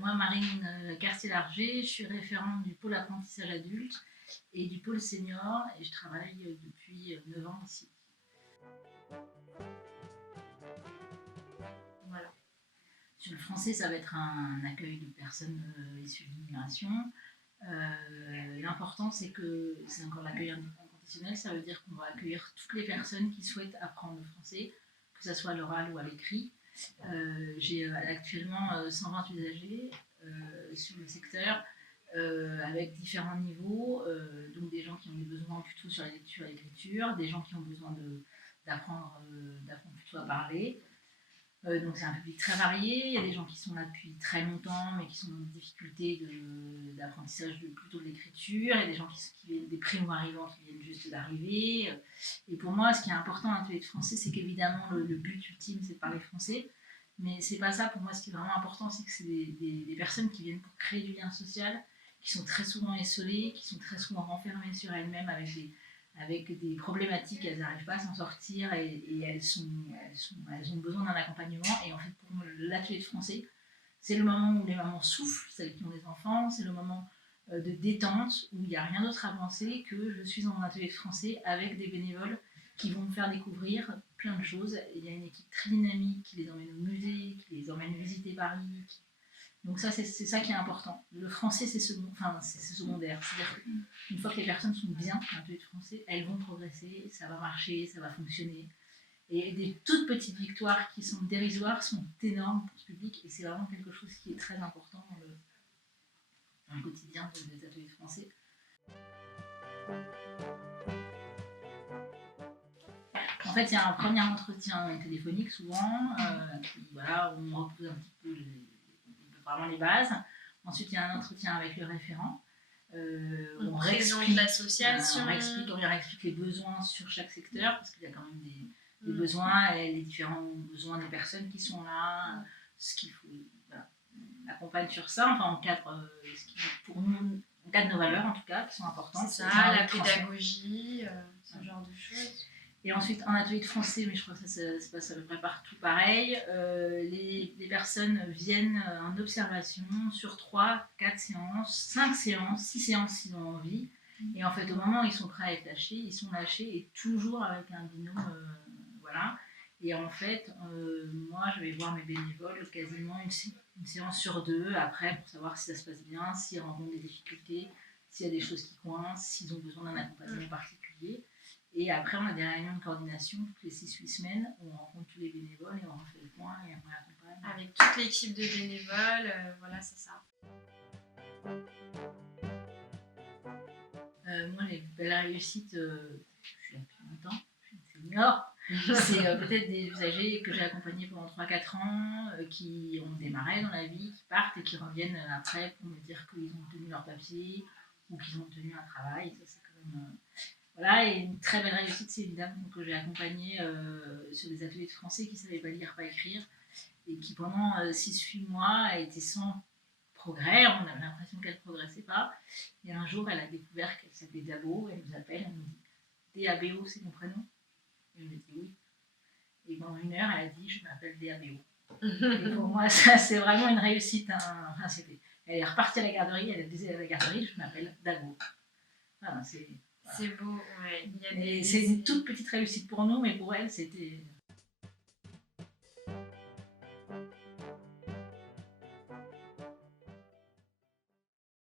Moi, Marine Cartier-Larger, je suis référente du pôle apprentissage adulte et du pôle senior et je travaille depuis 9 ans ici. Voilà. Sur le français, ça va être un accueil de personnes issues de l'immigration. L'important, c'est que c'est encore l'accueil inconditionnel, ça veut dire qu'on va accueillir toutes les personnes qui souhaitent apprendre le français, que ce soit à l'oral ou à l'écrit. J'ai actuellement 120 usagers sur le secteur avec différents niveaux, donc des gens qui ont des besoins plutôt sur la lecture et l'écriture, des gens qui ont besoin d'apprendre plutôt à parler. Donc c'est un public très varié, il y a des gens qui sont là depuis très longtemps mais qui sont dans des difficultés d'apprentissage plutôt de l'écriture, il y a des gens qui viennent des primo-arrivants qui viennent juste d'arriver. Et pour moi, ce qui est important dans l'atelier de français, c'est qu'évidemment le but ultime c'est de parler français, mais c'est pas ça. Pour moi, ce qui est vraiment important, c'est que c'est des personnes qui viennent pour créer du lien social, qui sont très souvent isolées, qui sont très souvent renfermées sur elles-mêmes avec des problématiques, elles n'arrivent pas à s'en sortir et elles ont besoin d'un accompagnement. Et en fait, pour nous, l'atelier de français, c'est le moment où les mamans soufflent, celles qui ont des enfants, c'est le moment de détente où il n'y a rien d'autre à penser que je suis dans mon atelier de français avec des bénévoles qui vont me faire découvrir plein de choses. Il y a une équipe très dynamique qui les emmène au musée, qui les emmène visiter Paris. Donc ça, c'est ça qui est important. Le français, c'est secondaire. C'est-à-dire qu'une fois que les personnes sont bien dans l'atelier de français, elles vont progresser, ça va marcher, ça va fonctionner. Et des toutes petites victoires qui sont dérisoires sont énormes pour ce public. Et c'est vraiment quelque chose qui est très important dans le quotidien des ateliers de français. En fait, il y a un premier entretien téléphonique souvent, où on repose un petit peu vraiment les bases. Ensuite, il y a un entretien avec le référent. On réexplique l'association. On leur explique les besoins sur chaque secteur, parce qu'il y a quand même des besoins, et les différents besoins des personnes qui sont là, ce qu'il faut. Voilà. On accompagne sur ça, enfin, on cadre ce qui, pour nous, on cadre nos valeurs en tout cas, qui sont importantes. C'est ça, la pédagogie, ce genre de choses. Et ensuite, en atelier de français, mais je crois que ça se passe à peu près partout pareil, les personnes viennent en observation sur 3, 4 séances, 5 séances, 6 séances s'ils ont envie. Et en fait, au moment où ils sont prêts à être lâchés, ils sont lâchés et toujours avec un binôme. Voilà. Et en fait, moi, je vais voir mes bénévoles quasiment une séance sur 2 après pour savoir si ça se passe bien, s'ils rencontrent des difficultés, s'il y a des choses qui coincent, s'ils ont besoin d'un accompagnement particulier. Et après, on a des réunions de coordination toutes les 6-8 semaines où on rencontre tous les bénévoles et on refait le point et on accompagne. Avec toute l'équipe de bénévoles, voilà, c'est ça. Moi, les belles réussites, je suis là depuis longtemps, je suis une senior. C'est peut-être des usagers que j'ai accompagnés pendant 3-4 ans, qui ont démarré dans la vie, qui partent et qui reviennent après pour me dire qu'ils ont obtenu leur papier ou qu'ils ont obtenu un travail. Ça, c'est quand même... Voilà, et une très belle réussite, c'est une dame que j'ai accompagnée sur des ateliers de français qui ne savait pas lire, pas écrire, et qui pendant 6-8 mois a été sans progrès. On avait l'impression qu'elle ne progressait pas. Et un jour, elle a découvert qu'elle s'appelait Dabo, elle nous appelle, elle nous dit D-A-B-O, c'est mon prénom? Et je me dis oui. Et pendant 1 heure, elle a dit je m'appelle D-A-B-O. Et pour moi, ça, c'est vraiment une réussite. Enfin, elle est repartie à la garderie, elle a dit à la garderie je m'appelle Dabo. Enfin, c'est beau, ouais. C'est une toute petite réussite pour nous, mais pour elle, c'était